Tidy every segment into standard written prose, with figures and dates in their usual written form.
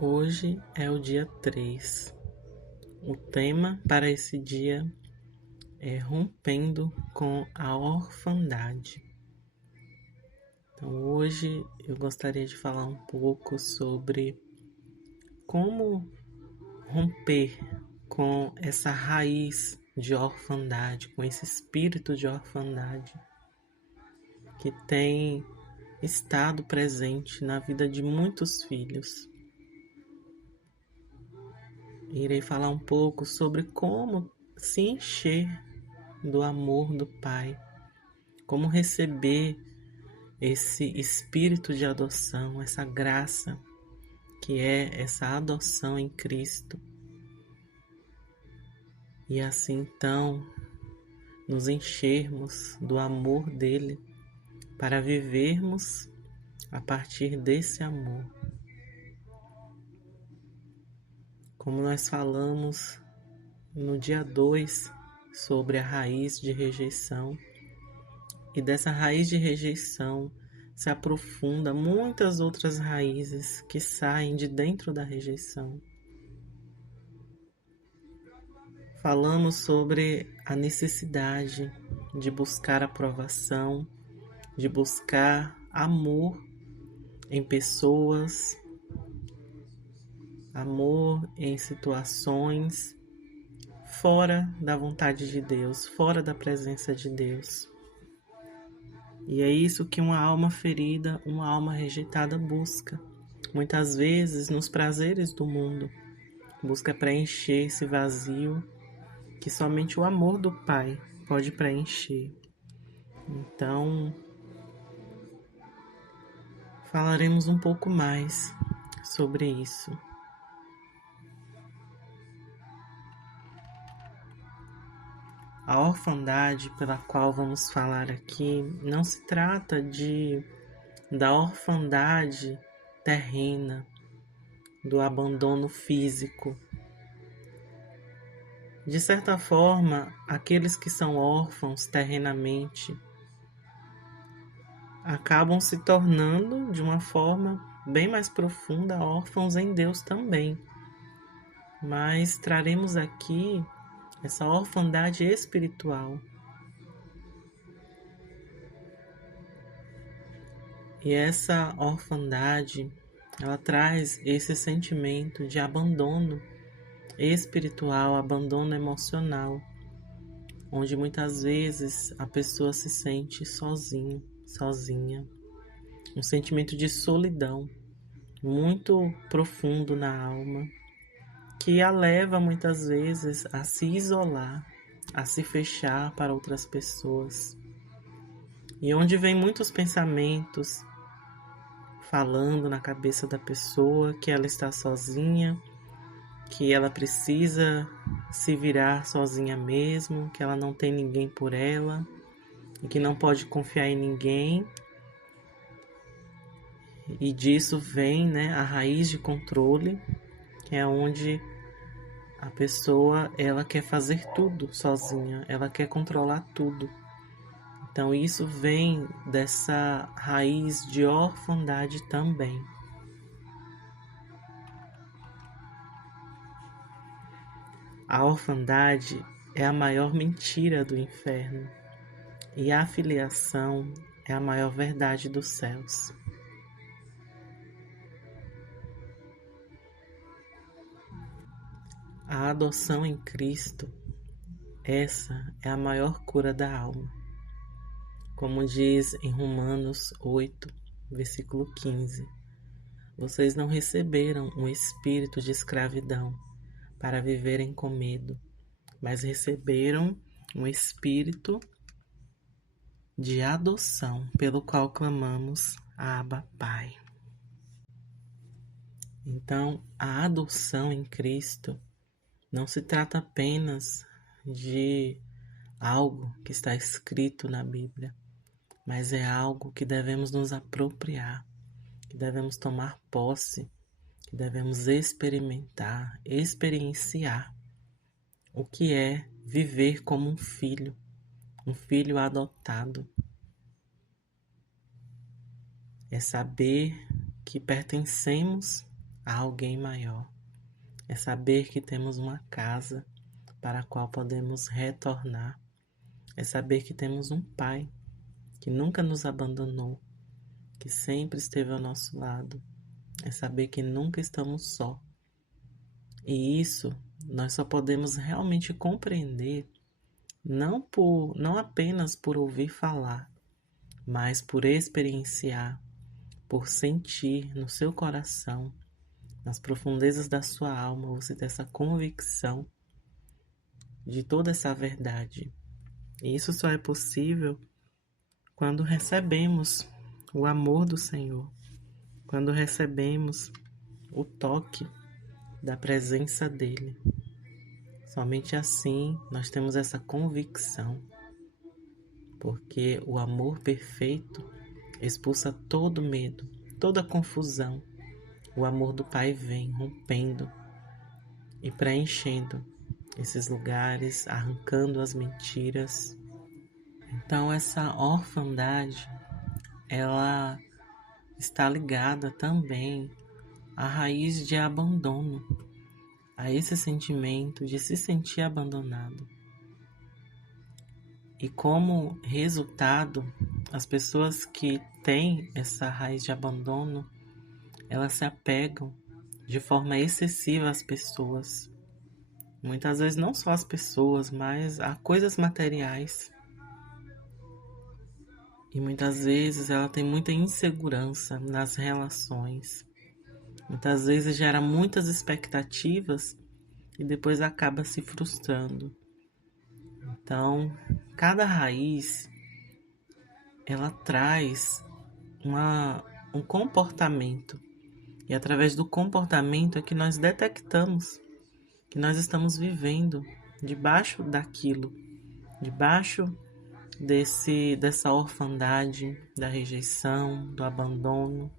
Hoje é o dia 3. O tema para esse dia é rompendo com a orfandade. Então, hoje eu gostaria de falar um pouco sobre como romper com essa raiz de orfandade, com esse espírito de orfandade que tem estado presente na vida de muitos filhos. Irei falar um pouco sobre como se encher do amor do Pai, como receber esse espírito de adoção, essa graça que é essa adoção em Cristo. E assim então nos enchermos do amor dele para vivermos a partir desse amor. Como nós falamos no dia 2 sobre a raiz de rejeição, e dessa raiz de rejeição se aprofunda muitas outras raízes que saem de dentro da rejeição. Falamos sobre a necessidade de buscar aprovação, de buscar amor em pessoas, amor em situações fora da vontade de Deus, fora da presença de Deus. E é isso que uma alma ferida, uma alma rejeitada busca. Muitas vezes nos prazeres do mundo, busca preencher esse vazio que somente o amor do Pai pode preencher. Então, falaremos um pouco mais sobre isso. A orfandade pela qual vamos falar aqui não se trata da orfandade terrena, do abandono físico. De certa forma, aqueles que são órfãos terrenamente acabam se tornando, de uma forma bem mais profunda, órfãos em Deus também. Mas traremos aqui essa orfandade espiritual. E essa orfandade, ela traz esse sentimento de abandono espiritual, abandono emocional, onde muitas vezes a pessoa se sente sozinha. Um sentimento de solidão muito profundo na alma, que a leva muitas vezes a se isolar, a se fechar para outras pessoas. E onde vem muitos pensamentos falando na cabeça da pessoa que ela está sozinha, que ela precisa se virar sozinha mesmo, que ela não tem ninguém por ela e que não pode confiar em ninguém. E disso vem, a raiz de controle, que é onde a pessoa ela quer fazer tudo sozinha, ela quer controlar tudo. Então isso vem dessa raiz de orfandade também. A orfandade é a maior mentira do inferno e a filiação é a maior verdade dos céus. A adoção em Cristo, essa é a maior cura da alma. Como diz em Romanos 8, versículo 15, vocês não receberam um espírito de escravidão para viverem com medo, mas receberam um espírito de adoção, pelo qual clamamos, Abba, Pai. Então, a adoção em Cristo não se trata apenas de algo que está escrito na Bíblia, mas é algo que devemos nos apropriar, que devemos tomar posse, que devemos experimentar, experienciar o que é viver como um filho adotado. É saber que pertencemos a alguém maior. É saber que temos uma casa para a qual podemos retornar. É saber que temos um Pai que nunca nos abandonou, que sempre esteve ao nosso lado. É saber que nunca estamos só. E isso nós só podemos realmente compreender não apenas por ouvir falar, mas por experienciar, por sentir no seu coração, nas profundezas da sua alma, você ter essa convicção de toda essa verdade. E isso só é possível quando recebemos o amor do Senhor, quando recebemos o toque da presença dele. Somente assim nós temos essa convicção, porque o amor perfeito expulsa todo medo, toda confusão. O amor do Pai vem rompendo e preenchendo esses lugares, arrancando as mentiras. Então essa orfandade, ela está ligada também à raiz de abandono, a esse sentimento de se sentir abandonado. E como resultado, as pessoas que têm essa raiz de abandono, elas se apegam de forma excessiva às pessoas. Muitas vezes não só às pessoas, mas a coisas materiais. E muitas vezes ela tem muita insegurança nas relações. Muitas vezes gera muitas expectativas e depois acaba se frustrando. Então, cada raiz, ela traz um comportamento. E através do comportamento é que nós detectamos que nós estamos vivendo debaixo daquilo, debaixo dessa orfandade, da rejeição, do abandono.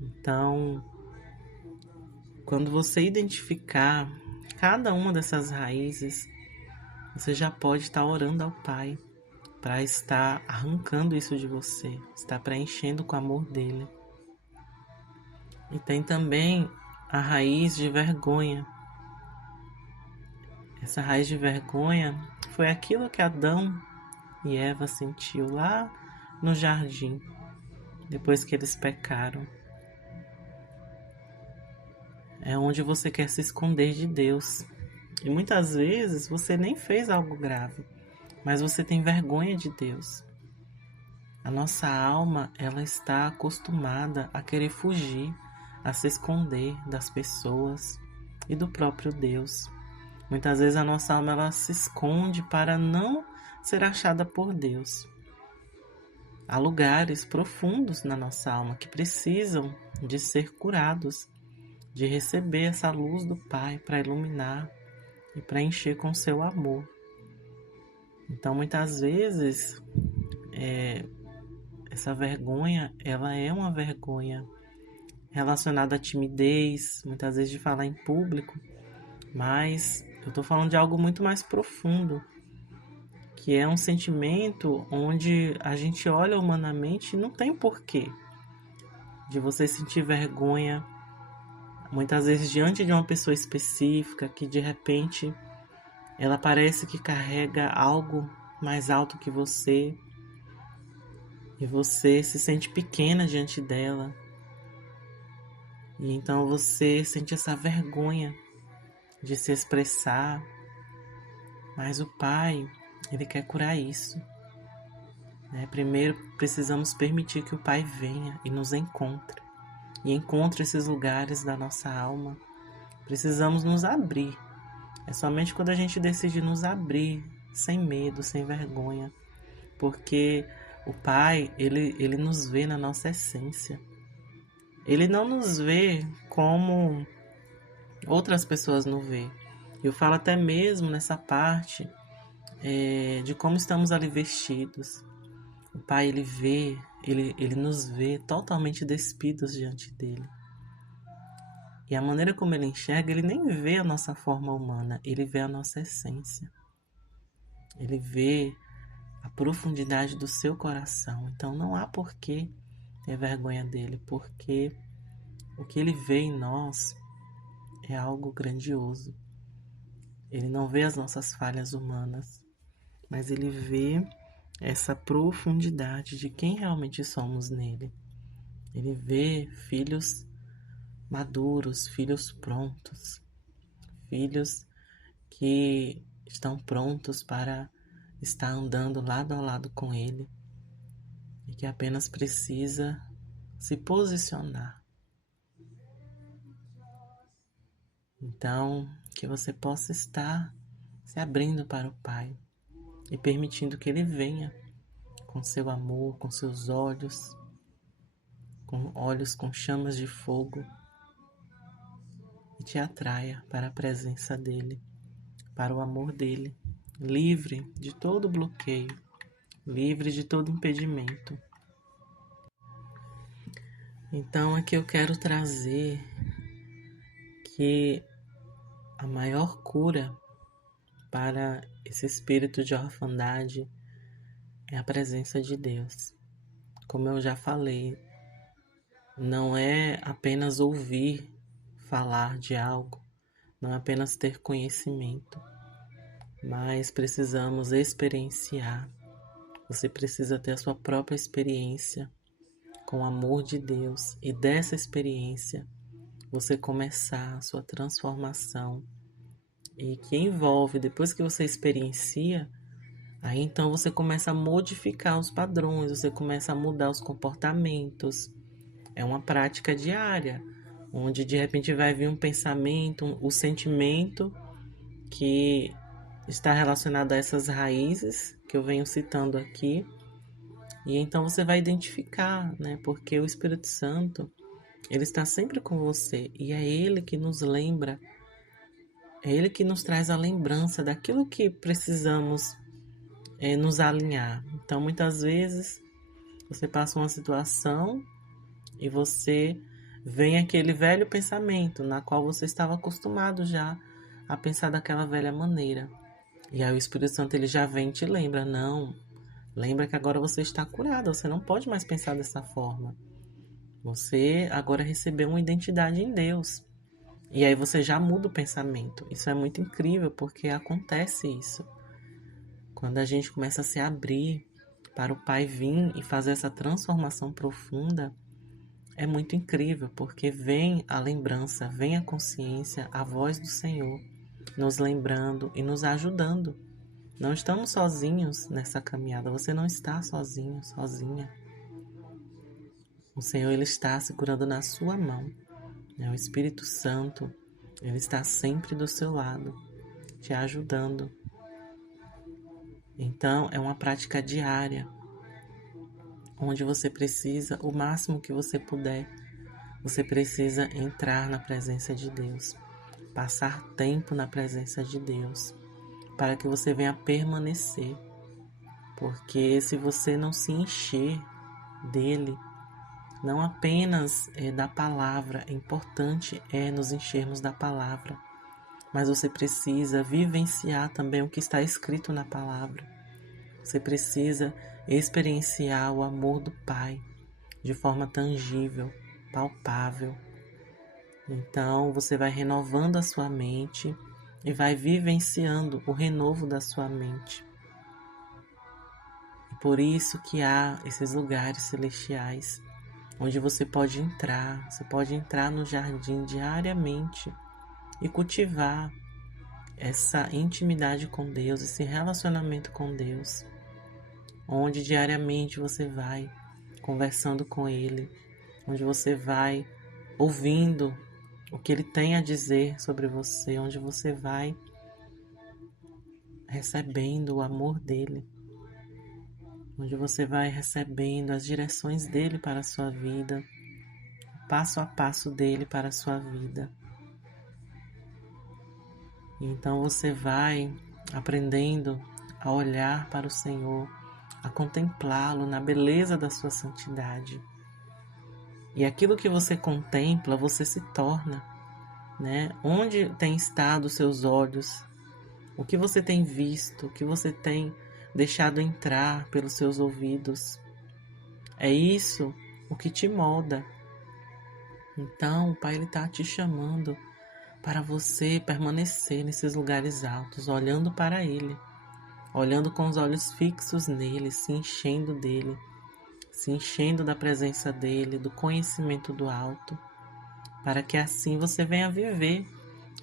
Então, quando você identificar cada uma dessas raízes, você já pode estar orando ao Pai para estar arrancando isso de você, estar preenchendo com o amor dele. E tem também a raiz de vergonha. Essa raiz de vergonha foi aquilo que Adão e Eva sentiu lá no jardim, depois que eles pecaram. É onde você quer se esconder de Deus. E muitas vezes você nem fez algo grave, mas você tem vergonha de Deus. A nossa alma, ela está acostumada a querer fugir, a se esconder das pessoas e do próprio Deus. Muitas vezes a nossa alma, ela se esconde para não ser achada por Deus. Há lugares profundos na nossa alma que precisam de ser curados, de receber essa luz do Pai para iluminar e para encher com seu amor. Então, muitas vezes, essa vergonha, ela é uma vergonha relacionada à timidez, muitas vezes de falar em público, mas eu estou falando de algo muito mais profundo, que é um sentimento onde a gente olha humanamente e não tem porquê de você sentir vergonha, muitas vezes diante de uma pessoa específica que de repente ela parece que carrega algo mais alto que você e você se sente pequena diante dela. E então você sente essa vergonha de se expressar, mas o Pai, Ele quer curar isso. Primeiro precisamos permitir que o Pai venha e nos encontre, e encontre esses lugares da nossa alma. Precisamos nos abrir. É somente quando a gente decide nos abrir, sem medo, sem vergonha, porque o Pai, ele nos vê na nossa essência. Ele não nos vê como outras pessoas nos vê. Eu falo até mesmo nessa parte de como estamos ali vestidos. O Pai, ele nos vê totalmente despidos diante dele. E a maneira como ele enxerga, ele nem vê a nossa forma humana, ele vê a nossa essência. Ele vê a profundidade do seu coração. Então não há por que ter vergonha dele, porque o que Ele vê em nós é algo grandioso. Ele não vê as nossas falhas humanas, mas Ele vê essa profundidade de quem realmente somos nele. Ele vê filhos maduros, filhos prontos, filhos que estão prontos para estar andando lado a lado com Ele e que apenas precisa se posicionar. Então, que você possa estar se abrindo para o Pai e permitindo que Ele venha com seu amor, com seus olhos com chamas de fogo e te atraia para a presença dEle, para o amor dEle, livre de todo bloqueio, livre de todo impedimento. Então aqui eu quero trazer que a maior cura para esse espírito de orfandade é a presença de Deus. Como eu já falei, não é apenas ouvir falar de algo, não é apenas ter conhecimento, mas precisamos experienciar. Você precisa ter a sua própria experiência com o amor de Deus e dessa experiência você começar a sua transformação e que envolve, depois que você experiencia, aí então você começa a modificar os padrões, você começa a mudar os comportamentos. É uma prática diária, onde de repente vai vir um pensamento, o sentimento que está relacionado a essas raízes que eu venho citando aqui. E então você vai identificar, né? Porque o Espírito Santo, ele está sempre com você e é ele que nos lembra, é ele que nos traz a lembrança daquilo que precisamos nos alinhar. Então, muitas vezes, você passa uma situação e você vem aquele velho pensamento na qual você estava acostumado já a pensar daquela velha maneira. E aí o Espírito Santo ele já vem e te lembra, não, lembra que agora você está curado, você não pode mais pensar dessa forma. Você agora recebeu uma identidade em Deus. E aí você já muda o pensamento. Isso é muito incrível porque acontece isso. Quando a gente começa a se abrir para o Pai vir e fazer essa transformação profunda, é muito incrível porque vem a lembrança, vem a consciência, a voz do Senhor nos lembrando e nos ajudando. Não estamos sozinhos nessa caminhada, você não está sozinho, sozinha. O Senhor ele está segurando na sua mão. O Espírito Santo, ele está sempre do seu lado, te ajudando. Então, é uma prática diária, onde você precisa, o máximo que você puder, você precisa entrar na presença de Deus, passar tempo na presença de Deus, para que você venha permanecer. Porque se você não se encher dele, não apenas da palavra, é importante nos enchermos da palavra, mas você precisa vivenciar também o que está escrito na palavra. Você precisa experienciar o amor do Pai de forma tangível, palpável. Então você vai renovando a sua mente e vai vivenciando o renovo da sua mente. E por isso que há esses lugares celestiais onde você pode entrar no jardim diariamente e cultivar essa intimidade com Deus, esse relacionamento com Deus, onde diariamente você vai conversando com Ele, onde você vai ouvindo o que Ele tem a dizer sobre você, onde você vai recebendo o amor dEle, onde você vai recebendo as direções dEle para a sua vida, passo a passo dEle para a sua vida. Então você vai aprendendo a olhar para o Senhor, a contemplá-lo na beleza da sua santidade. E aquilo que você contempla, você se torna, né? Onde tem estado os seus olhos? O que você tem visto? O que você tem deixado entrar pelos seus ouvidos? É isso o que te molda, Então, o Pai está te chamando para você permanecer nesses lugares altos, olhando para Ele, olhando com os olhos fixos nele, se enchendo dele, se enchendo da presença dele, do conhecimento do alto, para que assim você venha viver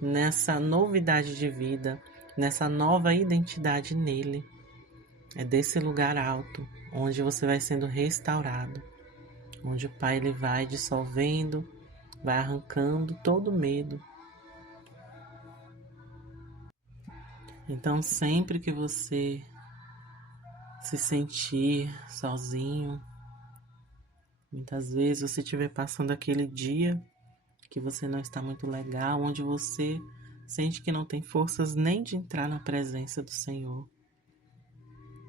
nessa novidade de vida, nessa nova identidade nele. É desse lugar alto onde você vai sendo restaurado, onde o Pai ele vai dissolvendo, vai arrancando todo medo. Então, sempre que você se sentir sozinho, muitas vezes você estiver passando aquele dia que você não está muito legal, onde você sente que não tem forças nem de entrar na presença do Senhor.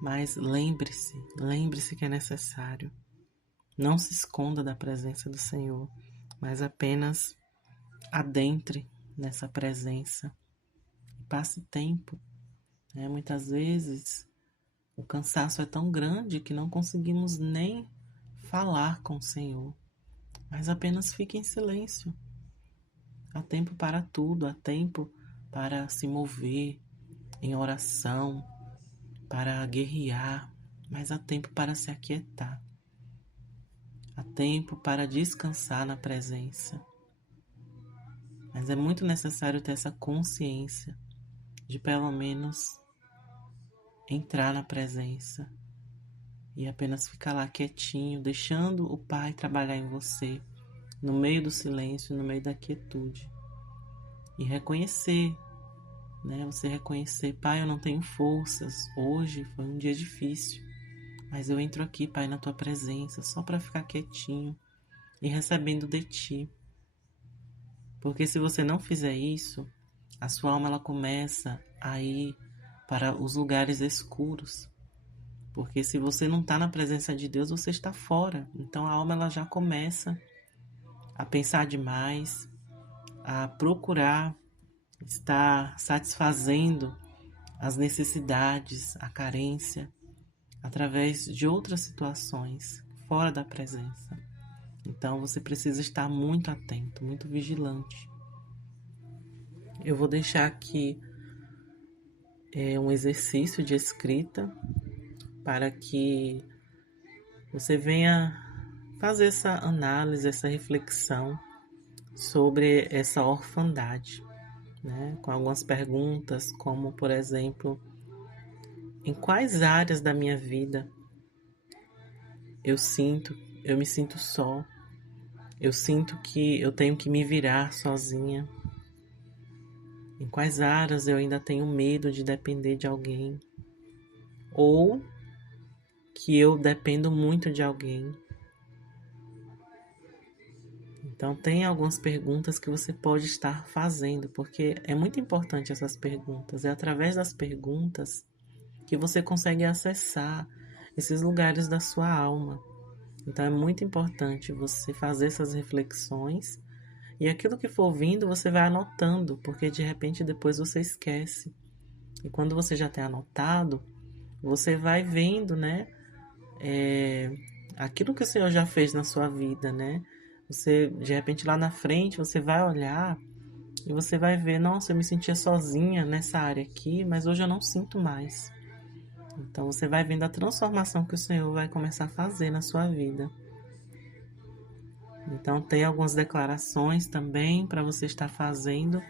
Mas lembre-se que é necessário. Não se esconda da presença do Senhor, mas apenas adentre nessa presença. Passe tempo. Muitas vezes o cansaço é tão grande que não conseguimos nem falar com o Senhor, mas apenas fique em silêncio. Há tempo para tudo, há tempo para se mover em oração, para guerrear, mas há tempo para se aquietar. Há tempo para descansar na presença. Mas é muito necessário ter essa consciência de pelo menos entrar na presença e apenas ficar lá quietinho, deixando o Pai trabalhar em você, no meio do silêncio, no meio da quietude. E reconhecer, Você reconhecer, Pai, eu não tenho forças, hoje foi um dia difícil, mas eu entro aqui, Pai, na Tua presença, só para ficar quietinho e recebendo de Ti. Porque se você não fizer isso, a sua alma ela começa a ir para os lugares escuros. Porque se você não está na presença de Deus, você está fora. Então a alma ela já começa a pensar demais, a procurar estar satisfazendo as necessidades, a carência, através de outras situações, fora da presença. Então você precisa estar muito atento, muito vigilante. Eu vou deixar aqui um exercício de escrita para que você venha fazer essa análise, essa reflexão sobre essa orfandade, com algumas perguntas, como, por exemplo, em quais áreas da minha vida eu me sinto só, eu sinto que eu tenho que me virar sozinha, em quais áreas eu ainda tenho medo de depender de alguém, ou que eu dependo muito de alguém. Então tem algumas perguntas que você pode estar fazendo, porque é muito importante essas perguntas. É através das perguntas que você consegue acessar esses lugares da sua alma. Então é muito importante você fazer essas reflexões e aquilo que for vindo você vai anotando, porque de repente depois você esquece. E quando você já tem anotado, você vai vendo, aquilo que o Senhor já fez na sua vida, Você, de repente, lá na frente, você vai olhar e você vai ver, nossa, eu me sentia sozinha nessa área aqui, mas hoje eu não sinto mais. Então, você vai vendo a transformação que o Senhor vai começar a fazer na sua vida. Então, tem algumas declarações também para você estar fazendo,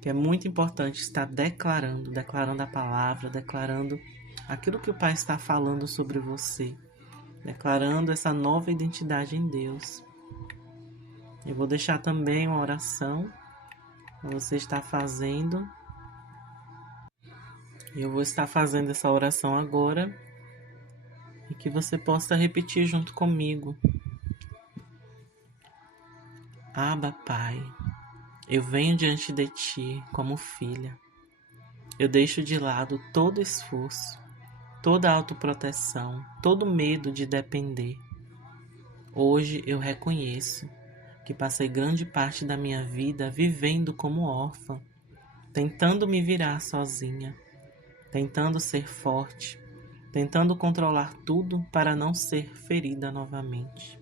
que é muito importante estar declarando a palavra, declarando aquilo que o Pai está falando sobre você, declarando essa nova identidade em Deus. Eu vou deixar também uma oração para você estar fazendo. Eu vou estar fazendo essa oração agora e que você possa repetir junto comigo. Abba, Pai, eu venho diante de Ti como filha. Eu deixo de lado todo esforço, toda autoproteção, todo medo de depender. Hoje eu reconheço que passei grande parte da minha vida vivendo como órfã, tentando me virar sozinha, tentando ser forte, tentando controlar tudo para não ser ferida novamente.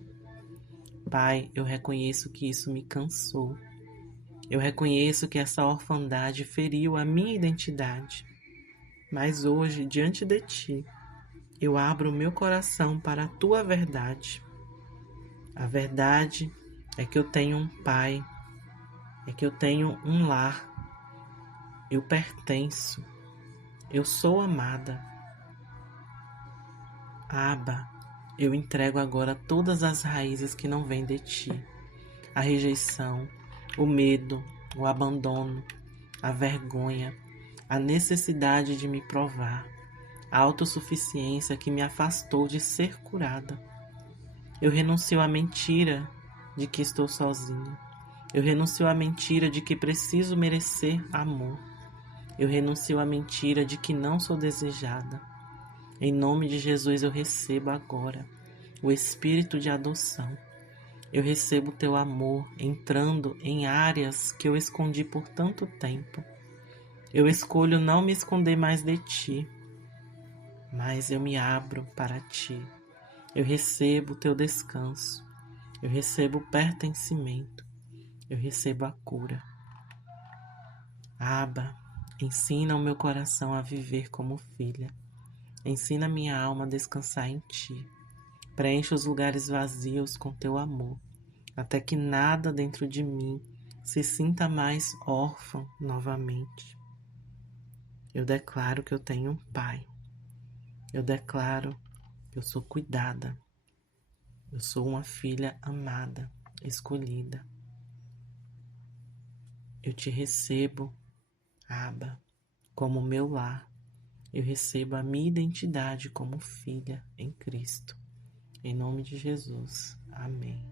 Pai, eu reconheço que isso me cansou. Eu reconheço que essa orfandade feriu a minha identidade. Mas hoje, diante de Ti, eu abro o meu coração para a Tua verdade. A verdade é que eu tenho um Pai, é que eu tenho um lar. Eu pertenço, eu sou amada. Abba, eu entrego agora todas as raízes que não vêm de Ti. A rejeição, o medo, o abandono, a vergonha, a necessidade de me provar, a autossuficiência que me afastou de ser curada. Eu renuncio à mentira de que estou sozinha. Eu renuncio à mentira de que preciso merecer amor. Eu renuncio à mentira de que não sou desejada. Em nome de Jesus eu recebo agora o espírito de adoção. Eu recebo o Teu amor entrando em áreas que eu escondi por tanto tempo. Eu escolho não me esconder mais de Ti, mas eu me abro para Ti. Eu recebo o Teu descanso. Eu recebo o pertencimento. Eu recebo a cura. Abba, ensina o meu coração a viver como filha. Ensina minha alma a descansar em Ti. Preenche os lugares vazios com Teu amor, até que nada dentro de mim se sinta mais órfão novamente. Eu declaro que eu tenho um Pai. Eu declaro que eu sou cuidada. Eu sou uma filha amada, escolhida. Eu Te recebo, Abba, como meu lar. Eu recebo a minha identidade como filha em Cristo. Em nome de Jesus. Amém.